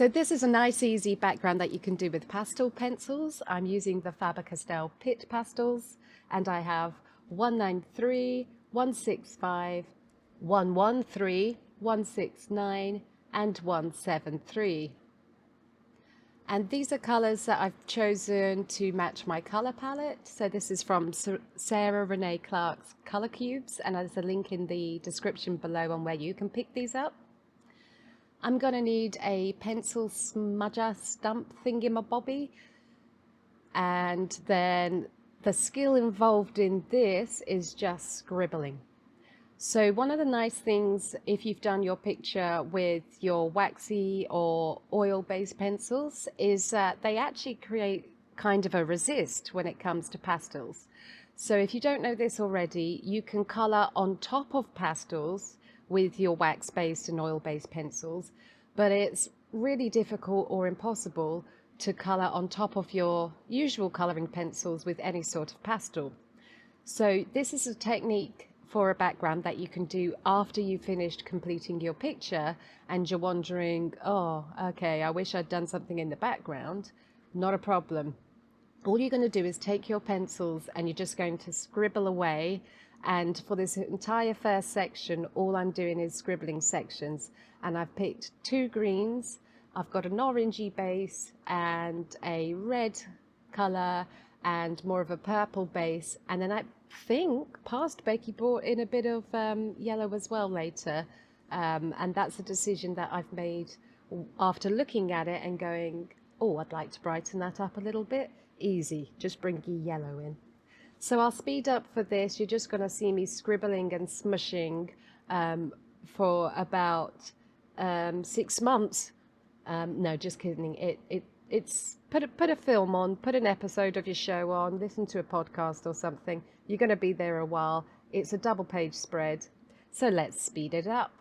So this is a nice easy background that you can do with pastel pencils. I'm using the Faber-Castell Pitt pastels, and I have 193, 165, 113, 169 and 173. And these are colors that I've chosen to match my color palette. So this is from Sarah Renee Clark's Color Cubes, and there's a link in the description below on where you can pick these up. I'm going to need a pencil smudger stump thingamabobby, and then the skill involved in this is just scribbling. So one of the nice things, if you've done your picture with your waxy or oil-based pencils, is that they actually create kind of a resist when it comes to pastels. So if you don't know this already, you can color on top of pastels with your wax-based and oil-based pencils, but it's really difficult or impossible to color on top of your usual coloring pencils with any sort of pastel. So this is a technique for a background that you can do after you've finished completing your picture and you're wondering, oh, okay, I wish I'd done something in the background. Not a problem. All you're going to do is take your pencils and you're just going to scribble away. And for this entire first section, all I'm doing is scribbling sections. And I've picked two greens. I've got an orangey base and a red color and more of a purple base. And then I think past Becky brought in a bit of yellow as well later. And that's a decision that I've made after looking at it and going, oh, I'd like to brighten that up a little bit. Easy, just bring your yellow in. So I'll speed up for this. You're just going to see me scribbling and smushing for about 6 months. No, just kidding. It's put a film on, put an episode of your show on, listen to a podcast or something. You're going to be there a while. It's a double page spread. So let's speed it up.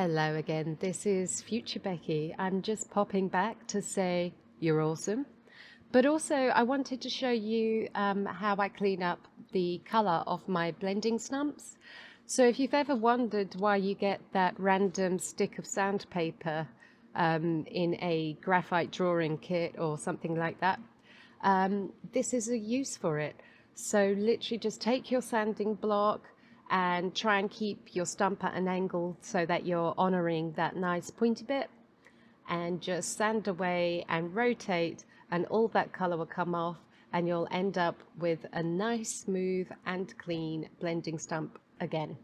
Hello again, this is Future Becky. I'm just popping back to say you're awesome. But also, I wanted to show you how I clean up the color of my blending stumps. So if you've ever wondered why you get that random stick of sandpaper in a graphite drawing kit or something like that, this is a use for it. So literally just take your sanding block and try and keep your stump at an angle so that you're honoring that nice pointy bit, and just sand away and rotate, and all that color will come off and you'll end up with a nice, smooth and clean blending stump again.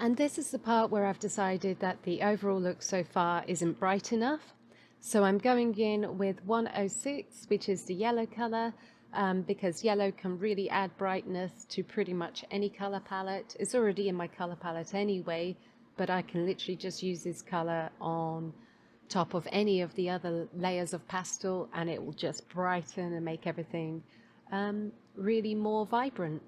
And this is the part where I've decided that the overall look so far isn't bright enough. So I'm going in with 106, which is the yellow color, because yellow can really add brightness to pretty much any color palette. It's already in my color palette anyway, but I can literally just use this color on top of any of the other layers of pastel, and it will just brighten and make everything really more vibrant.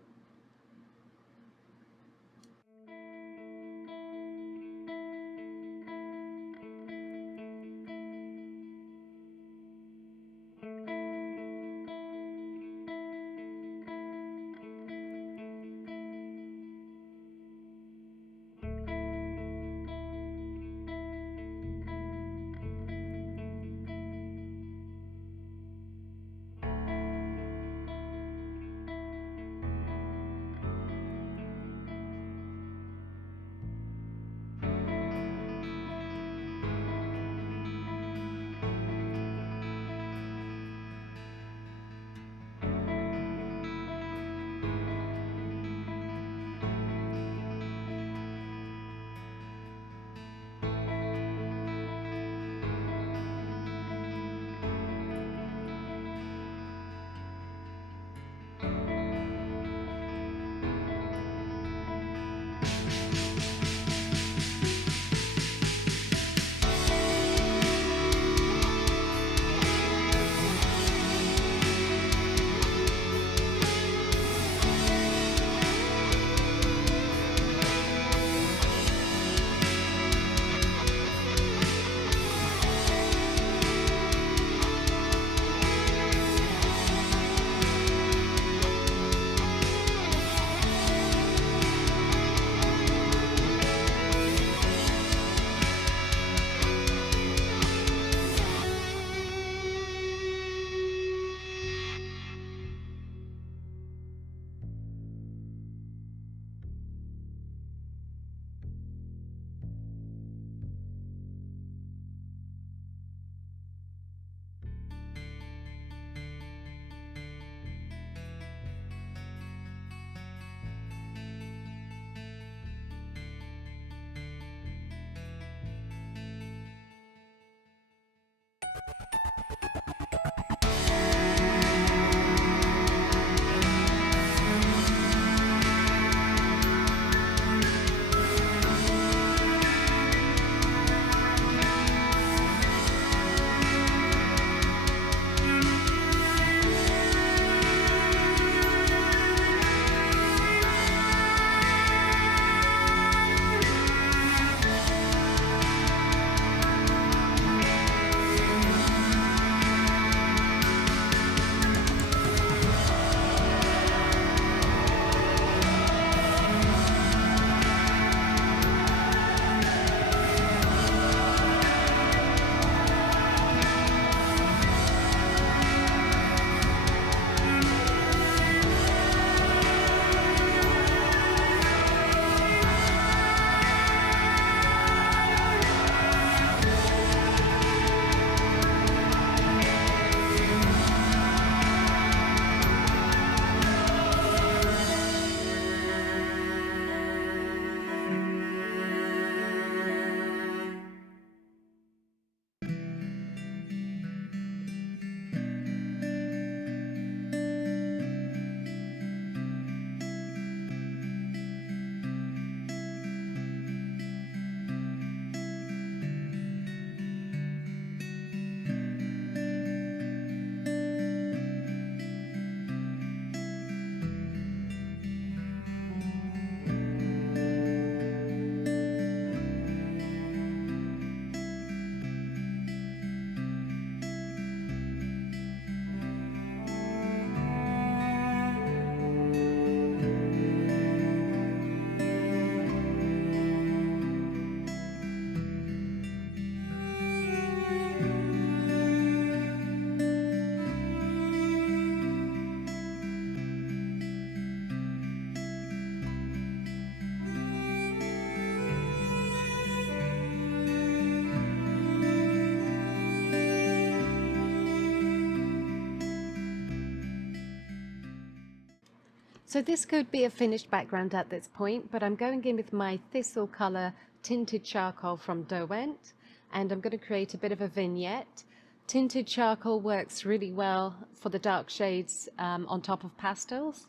So this could be a finished background at this point, but I'm going in with my Thistle color tinted charcoal from Derwent, and I'm going to create a bit of a vignette. Tinted charcoal works really well for the dark shades on top of pastels.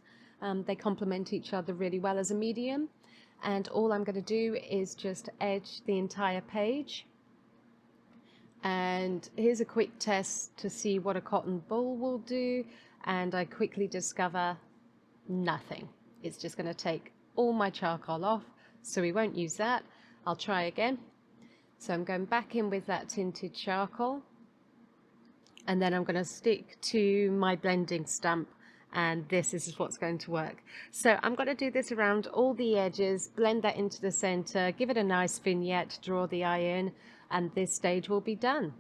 They complement each other really well as a medium, and all I'm going to do is just edge the entire page. And here's a quick test to see what a cotton ball will do, and I quickly discover nothing. It's just going to take all my charcoal off, so we won't use that. I'll try again. So I'm going back in with that tinted charcoal, and then I'm going to stick to my blending stump, and this is what's going to work. So I'm going to do this around all the edges, blend that into the center, give it a nice vignette, draw the eye in, and this stage will be done.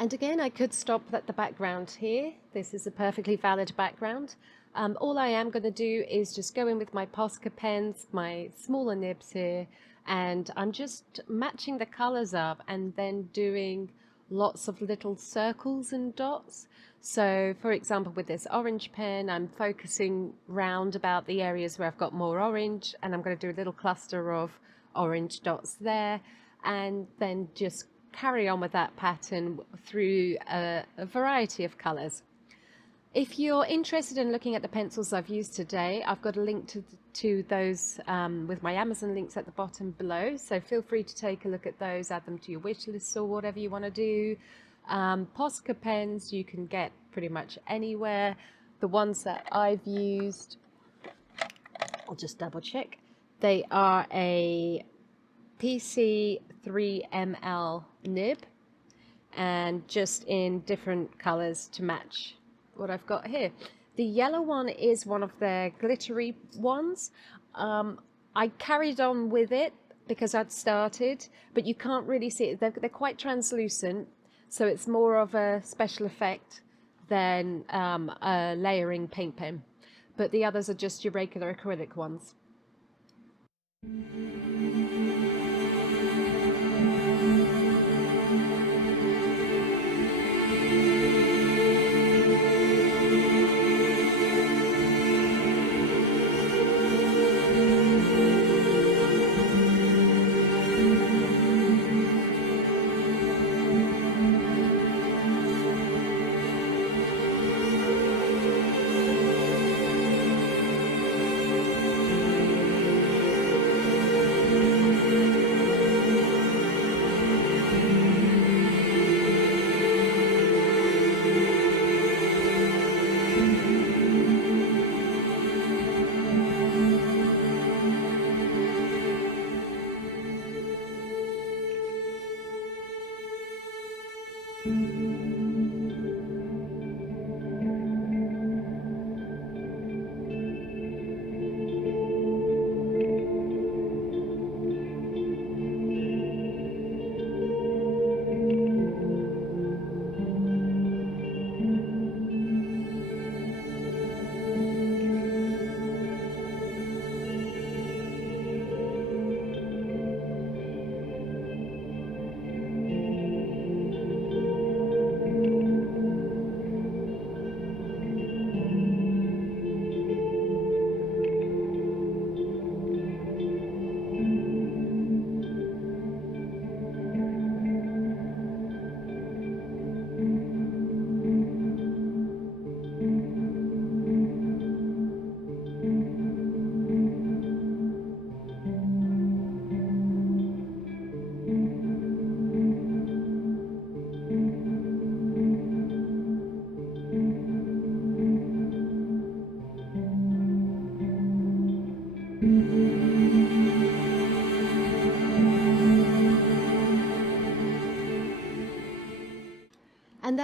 And again, I could stop at the background here. This is a perfectly valid background. All I am going to do is just go in with my Posca pens, my smaller nibs here, and I'm just matching the colors up and then doing lots of little circles and dots. So for example, with this orange pen, I'm focusing round about the areas where I've got more orange, and I'm going to do a little cluster of orange dots there, and then just carry on with that pattern through a variety of colors. If you're interested in looking at the pencils I've used today, I've got a link to those with my Amazon links at the bottom below, so feel free to take a look at those, add them to your wish list or whatever you want to do. Posca pens you can get pretty much anywhere. The ones that I've used, I'll just double check, they are a PC 3ml nib, and just in different colors to match what I've got here. The yellow one is one of their glittery ones. I carried on with it because I'd started, but you can't really see it. They're quite translucent, so it's more of a special effect than a layering paint pen. But the others are just your regular acrylic ones.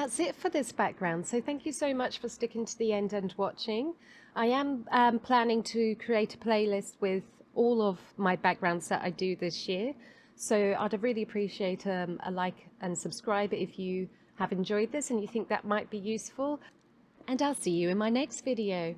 that's it for this background. So thank you so much for sticking to the end and watching. I am planning to create a playlist with all of my backgrounds that I do this year. So I'd really appreciate a like and subscribe if you have enjoyed this and you think that might be useful. And I'll see you in my next video.